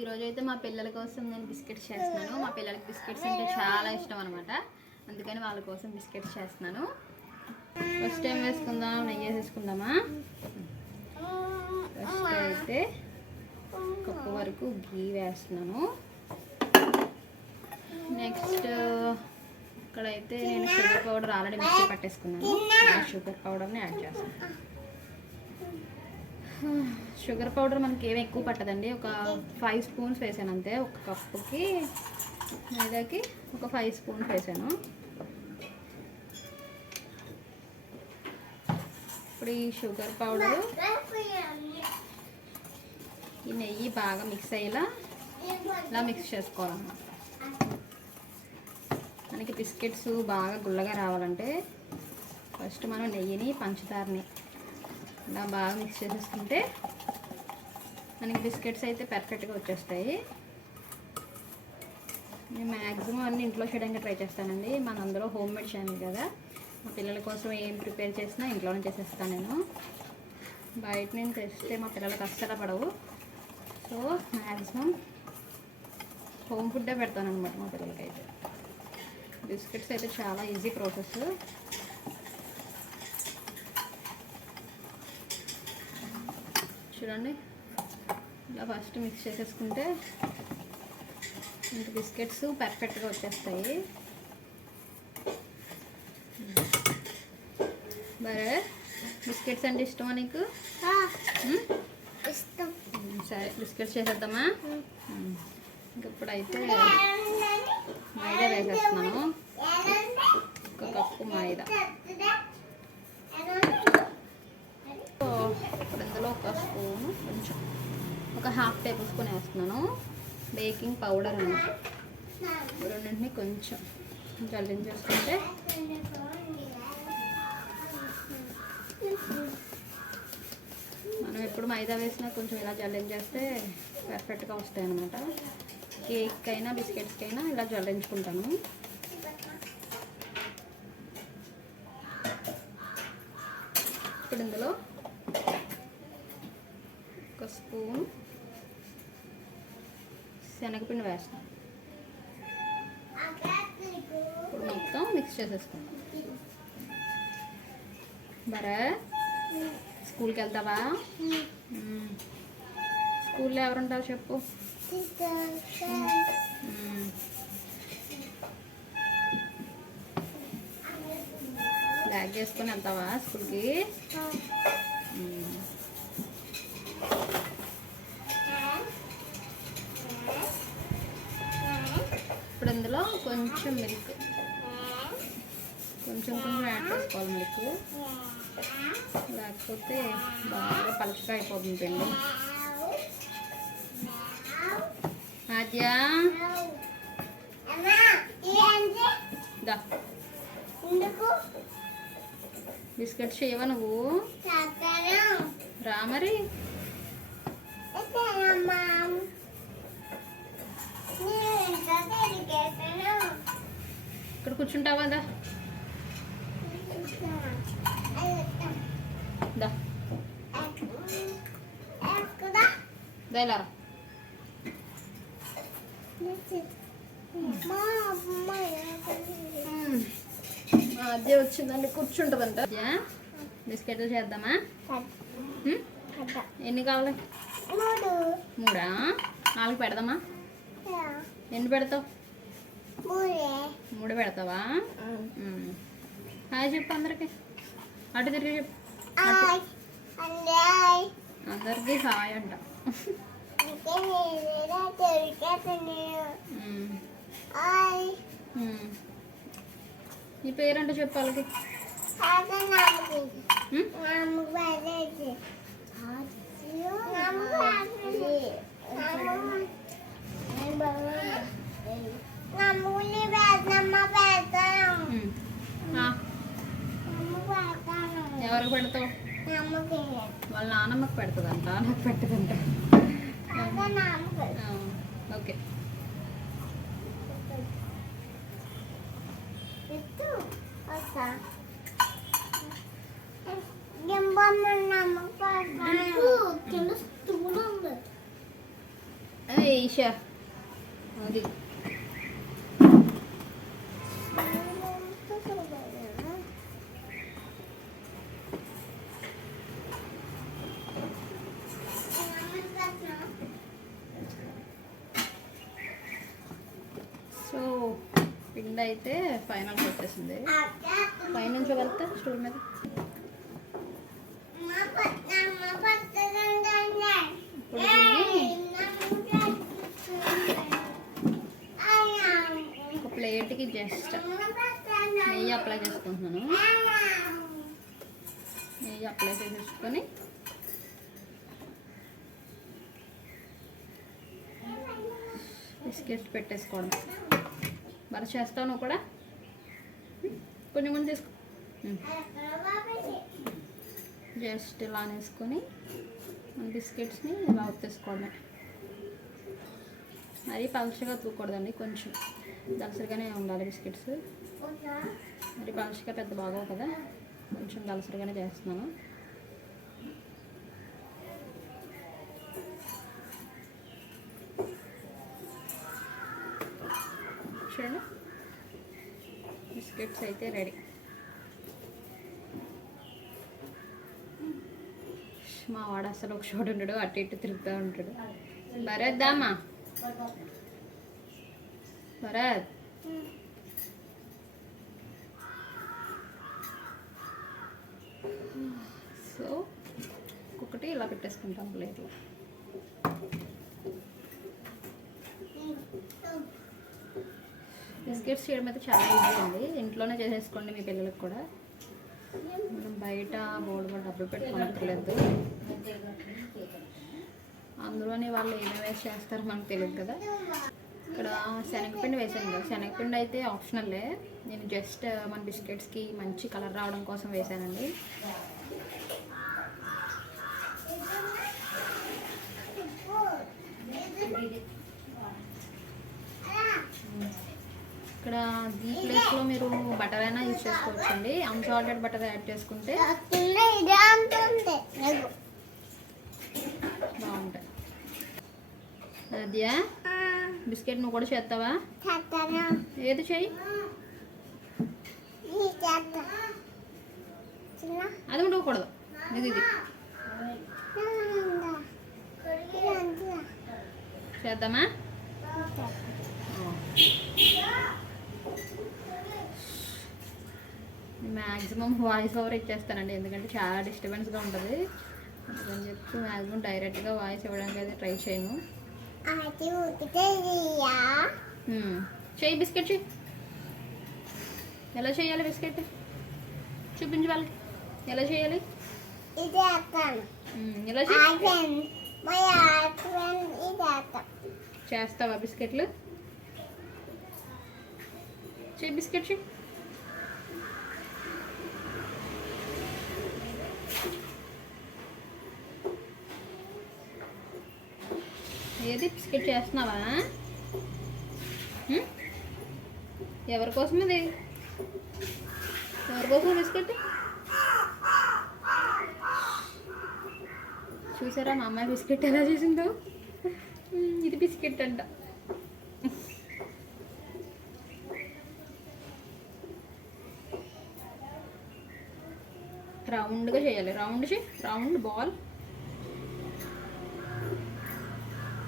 ఈరోజు అయితే మా పిల్లల కోసం నేను బిస్కెట్స్ చేస్తున్నాను. మా పిల్లలకి బిస్కెట్స్ అంటే చాలా ఇష్టం అనమాట. అందుకని వాళ్ళ కోసం బిస్కెట్స్ చేస్తున్నాను. ఫస్ట్ టైం వేసుకుందాం, నెయ్యి వేసేసుకుందామా. ఫస్ట్ అయితే కప్పు వరకు గీ వేస్తున్నాను. నెక్స్ట్ ఇక్కడైతే నేను షుగర్ పౌడర్ ఆల్రెడీ మిక్సీ పట్టేసుకున్నాను. ఆ షుగర్ పౌడర్ని యాడ్ చేస్తాను. షుగర్ పౌడర్ మనకి ఏమి ఎక్కువ పట్టదండి. ఒక 5 స్పూన్స్ వేసాను అంతే. ఒక కప్పుకి మైదాకి ఒక 5 స్పూన్స్ వేసాను. ఇప్పుడు ఈ షుగర్ పౌడరు ఈ నెయ్యి బాగా మిక్స్ అయ్యేలా ఇలా మిక్స్ చేసుకోవాలన్నమాట. మనకి బిస్కెట్స్ బాగా గుల్లగా రావాలంటే ఫస్ట్ మనం నెయ్యిని పంచదారని ఇలా బాగా మిక్స్ చేసేసుకుంటే మనకి బిస్కెట్స్ అయితే పర్ఫెక్ట్గా వచ్చేస్తాయి. నేను మ్యాక్సిమం అన్నీ ఇంట్లో చేయడానికి ట్రై చేస్తానండి. మనందరూ హోమ్ మేడ్ ఛానల్ కదా, మా పిల్లల కోసం ఏం ప్రిపేర్ చేసినా ఇంట్లోనే చేసేస్తాను నేను. బయట నేను తెస్తే మా పిల్లలకు అస్సలు పడవు. సో మ్యాక్సిమం హోమ్ ఫుడ్డే పెడతాను అనమాట మా పిల్లలకి. అయితే బిస్కెట్స్ అయితే చాలా ఈజీ ప్రాసెస్. చూడండి, ఇలా ఫస్ట్ మిక్స్ చేసేసుకుంటే ఇంక బిస్కెట్స్ పర్ఫెక్ట్గా వచ్చేస్తాయి. బరే బిస్కెట్స్ అంటే ఇష్టమా నీకు? ఇష్టం. సరే బిస్కెట్స్ చేసేద్దామా. ఇంకప్పుడైతే మైదా వేసేస్తున్నాను. ఒక కప్పు మైదా. ఇప్పుడు ఇందులో ఒక స్పూను కొంచెం ఒక హాఫ్ టేబుల్ స్పూన్ వేస్తున్నాను బేకింగ్ పౌడర్ అన్నమాట. రెండింటిని కొంచెం జల్లించేసుకుంటే మనం ఎప్పుడు మైదా వేసినా కొంచెం ఇలా జల్లించేస్తే పర్ఫెక్ట్గా వస్తాయి అన్నమాట. కేక్ అయినా బిస్కెట్స్కి అయినా ఇలా జల్లించుకుంటాను. ఇప్పుడు ఇందులో ఒక స్పూన్ శనగపిండి వేస్తాం. ఇప్పుడు మొత్తం మిక్స్ చేసేసుకుంటాం. బరే స్కూల్కి వెళ్తావా? స్కూల్లో ఎవరుంటారు చెప్పు? బ్యాగ్ చేసుకొని వెళ్తావా స్కూల్కి? ఇప్పుడు ఇందులో కొంచెం మిల్క్ కొంచెం యాడ్ చేసుకోవాలి. మిల్క్ లేకపోతే బాగా పలుచగా అయిపోతుంది పిండి. ఆద్య బిస్కెట్స్ చేయవా నువ్వు? రా మరి. ఇక్కడ కూర్చుంటావా? దా దయలారా. అదే వచ్చిందండి, కూర్చుంటుందంట. బిస్కెట్లు చేద్దామా? ఎన్ని కావాలి? 3. 4 పెడదామా? ఎన్ని పెడతావు? 3 పెడతావా? హాయ్ చెప్పు అందరికి. అటు తిరిగి చెప్పు. అందరికి హాయ్ అంట. నీ పేరంటే చెప్పు వాళ్ళకి. ఎవరికి పెడతావు? వాళ్ళ నాన్నమ్మకి పెడుతుందంట, నాకు పెట్టదంట. ఓకే. ఈషా అది సో పిండి అయితే ఫైనల్ వచ్చేసింది. పైనుంచి వెళ్తా స్టూల్ మీద ఇప్పుడు ఒక ప్లేట్కి జస్ట్ నెయ్యి అప్లై చేసుకుంటున్నాను. నెయ్యి అప్లై చేసేసుకొని బిస్కెట్స్ పెట్టేసుకోవడం. బర చేస్తావు నువ్వు కూడా, కొంచెం కొంచెం తీసుకో. జస్ట్ ఇలా వేసుకొని మన బిస్కెట్స్ని ఇలా ఒత్తేసుకోవడమే. మరీ పలుచగా తూకూడదండి, కొంచెం దలసరిగానే ఉండాలి బిస్కెట్స్. మరి పలుచగా పెద్ద బాగోవు కదా, కొంచెం దలసరిగానే చేస్తున్నాను. చూడండి బిస్కెట్స్ అయితే రెడీ. మా వాడు అసలు ఒక చోటు ఉంటాడు, అటు ఇటు తిరుగుతూ ఉంటాడు. భరత్ దామా, భరత్ సో ఒక్కొక్కటి ఇలా పెట్టేసుకుంటాం ప్లేట్లో. బిస్కెట్స్ చేయడం అయితే చాలా ఈజీ అండి, ఇంట్లోనే చేసేసుకోండి మీ పిల్లలకు కూడా. మనం బయట బోర్డు కూడా డబ్బులు పెట్టుకోనక్కర్లేదు. అందులోనే వాళ్ళు ఏమేమి వేసి చేస్తారో మనకు తెలియదు కదా. ఇక్కడ శనగపిండి వేసాను కదా, శనగపిండి అయితే ఆప్షనల్లే, నేను జస్ట్ మన బిస్కెట్స్కి మంచి కలర్ రావడం కోసం వేసానండి. ఇక్కడ ఈ ప్లేస్లో మీరు బటర్ అయినా యూజ్ చేసుకోవచ్చండి. అన్సాల్టెడ్ బటర్ యాడ్ చేసుకుంటే బాగుంటాయి. అదియా బిస్కెట్ నువ్వు కూడా చేస్తావా? ఏది చెయ్యి, అది ఉండకూడదు, ఇది ఇది చేద్దామా? మ్యాక్సిమం వాయిస్ ఓవర్ ఇచ్చేస్తానండి, ఎందుకంటే చాలా డిస్టర్బెన్స్గా ఉంటుంది అని చెప్పి మ్యాక్సిమం డైరెక్ట్గా వాయిస్ ఇవ్వడానికి అయితే ట్రై చేయను. చెయ్యి బిస్కెట్ చెయ్యి. ఎలా చేయాలి బిస్కెట్ చూపించి వాళ్ళకి, ఎలా చేయాలి? ఎలా చేస్తావా బిస్కెట్లు? చెయ్యి బిస్కెట్ చెయ్యి. ఏది బిస్కెట్ చేస్తున్నావా? ఎవరి కోసం అది? ఎవరి కోసం బిస్కెట్? చూసారా మా అమ్మాయి బిస్కెట్ ఎలా చేసిందో? ఇది బిస్కెట్ అంట. రౌండ్గా చేయాలి, రౌండ్ బాల్.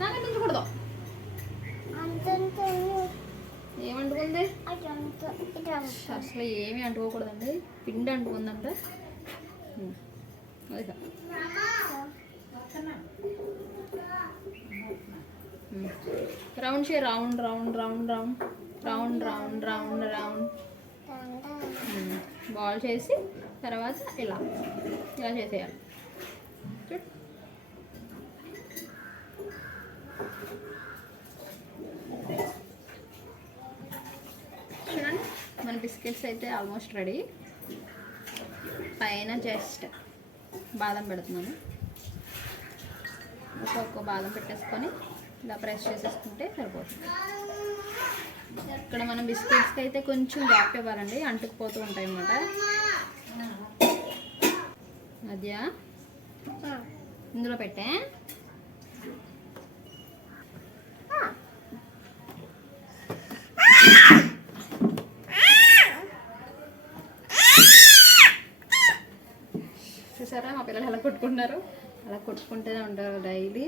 నాన్న ఉంచకూడదు. ఏమంటుకుంది? అసలు ఏమీ అంటుకోకూడదండి, పిండి అంటుకుందంట. రౌండ్ చేయి, round round round round round round round round ball చేసి తర్వాత ఇలా ఇలా చేసేయాలి. చూడండి మన బిస్కెట్స్ అయితే ఆల్మోస్ట్ రెడీ. పైన జస్ట్ బాదం పెడుతున్నాను, ఒక్కొక్క బాదం పెట్టేసుకొని ఇలా ప్రెస్ చేసేసుకుంటే సరిపోతుంది. ఇక్కడ మనం బిస్కెట్స్కి అయితే కొంచెం గ్యాప్ ఇవ్వాలండి, అంటుకుపోతూ ఉంటాయి అన్నమాట. అద్యా ఇందులో పెట్టే కొట్టుకుంటున్నారు. అలా కొట్టుకుంటూనే ఉంటారు డైలీ.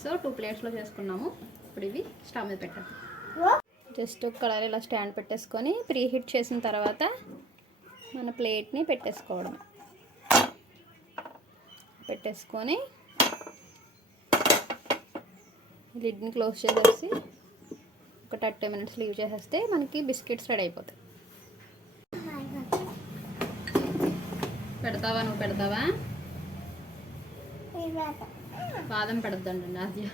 సో 2 ప్లేట్స్లో చేసుకున్నాము. ఇప్పుడు ఇవి స్టవ్ మీద పెట్టాము. జస్ట్ కలర్ ఇలా స్టాండ్ పెట్టేసుకొని ప్రీ హీట్ చేసిన తర్వాత మన ప్లేట్ని పెట్టేసుకోవడం. పెట్టేసుకొని లిడ్ని క్లోజ్ చేసేసి ఒక 30 minutes లీవ్ చేసేస్తే మనకి బిస్కెట్స్ రెడీ అయిపోతాయి. పెడతావా? నువ్వు పెడతావా? బాదం పెడద్దండి నాది.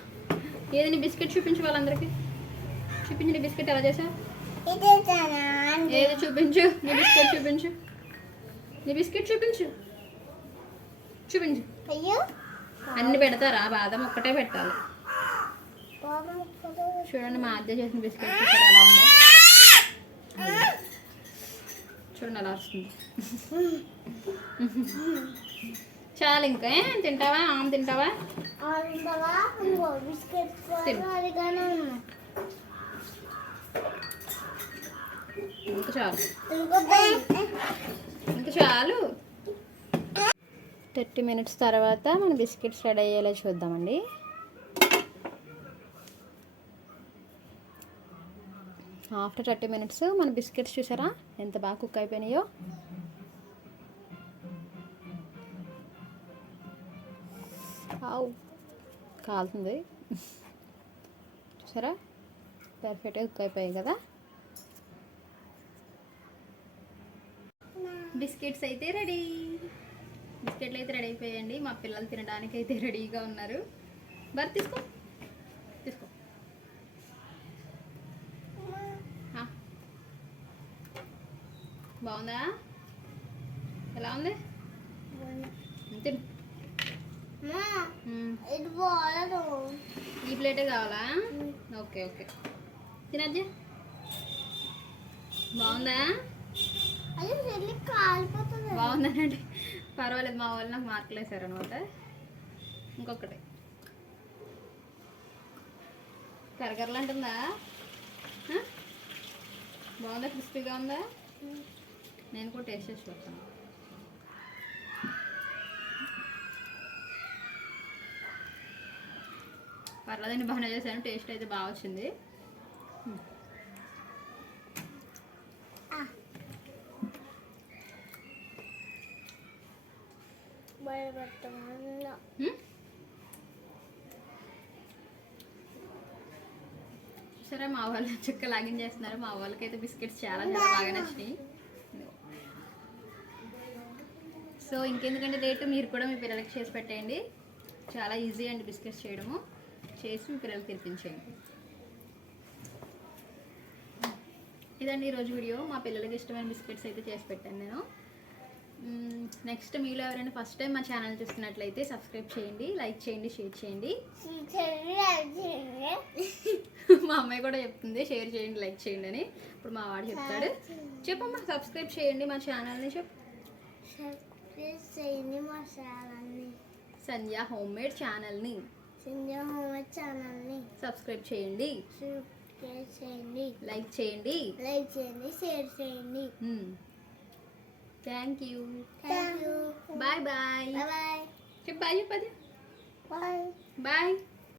ఏది నీ బిస్కెట్ చూపించు వాళ్ళందరికీ. చూపించు నీ బిస్కెట్ ఎలా చేసావు. ఏది చూపించు నీ బిస్కెట్ చూపించు. నీ బిస్కెట్ చూపించు. చూపించు. అన్ని పెడతారా? బాదం ఒక్కటే పెట్టాలి. చూడండి మా అద్దె చేసిన బిస్కెట్ చూసారా ఎలా ఉందో. చూడండి అలా వస్తుంది. చాలు ఇంకా తింటావా? ఆమె తింటావా? ఇంకా చాలు, ఇంకా చాలు. 30 minutes తర్వాత మన బిస్కెట్స్ రెడీ అయ్యేలా చూద్దామండి. ఆఫ్టర్ 30 minutes మన బిస్కెట్స్ చూసారా ఎంత బాగా కుక్ అయిపోయినాయో. కాలుతుంది చూసారా, పర్ఫెక్ట్గా కుక్ అయిపోయాయి కదా. బిస్కెట్స్ అయితే రెడీ. బిస్కెట్లు అయితే రెడీ అయిపోయాయండి. మా పిల్లలు తినడానికి అయితే రెడీగా ఉన్నారు. బర్ తీసుకో, తీసుకో. బాగుందా? ఎలా ఉంది? తిను. ఈ ప్లేటే కావాలా? ఓకే ఓకే తినద్దు. బాగుందా? బాగుందనండి. పర్వాలేదు, మా వాళ్ళు నాకు మార్కులు వేసారు అనమాట. ఇంకొకటి కరకరలు అంటుందా? బాగుందా? క్రిస్పీగా ఉందా? నేను కూడా టేస్ట్ చేసి చూస్తాను. పర్లేదండి, బాగానే చేశాను. టేస్ట్ అయితే బాగా వచ్చింది. సరే, మా వాళ్ళు చుక్క లాగిన్ చేస్తున్నారు. మా వాళ్ళకైతే బిస్కెట్స్ చాలా చాలా బాగా నచ్చినాయి. సో ఇంకెందుకంటే రేటు మీరు కూడా మీ పిల్లలకి చేసి పెట్టేయండి. చాలా ఈజీ అండి బిస్కెట్స్ చేయడము. చేసి మీ పిల్లలకి తినిపించేయండి. ఇదండి ఈరోజు వీడియో. మా పిల్లలకి ఇష్టమైన బిస్కెట్స్ అయితే చేసి పెట్టాను నేను. నెక్స్ట్ మీలో ఎవరైనా ఫస్ట్ టైం మా ఛానల్ చూస్తున్నట్లయితే సబ్స్క్రైబ్ చేయండి, లైక్ చేయండి, షేర్ చేయండి. మా అమ్మాయి కూడా చెప్తుంది షేర్ చేయండి, లైక్ చేయండి అని. ఇప్పుడు మా వాడు చెప్తాడు. చెప్పమ్మా, సబ్స్క్రైబ్ చేయండి మా ఛానల్ని. చెప్పు. సంధ్య హోమ్మేడ్ ఛానల్ని సబ్స్క్రైబ్ చేయండి, లైక్ చేయండి, షేర్ చేయండి. Thank you. Bye bye. చెప్పు బాయ్. చెప్పది. బాయ్.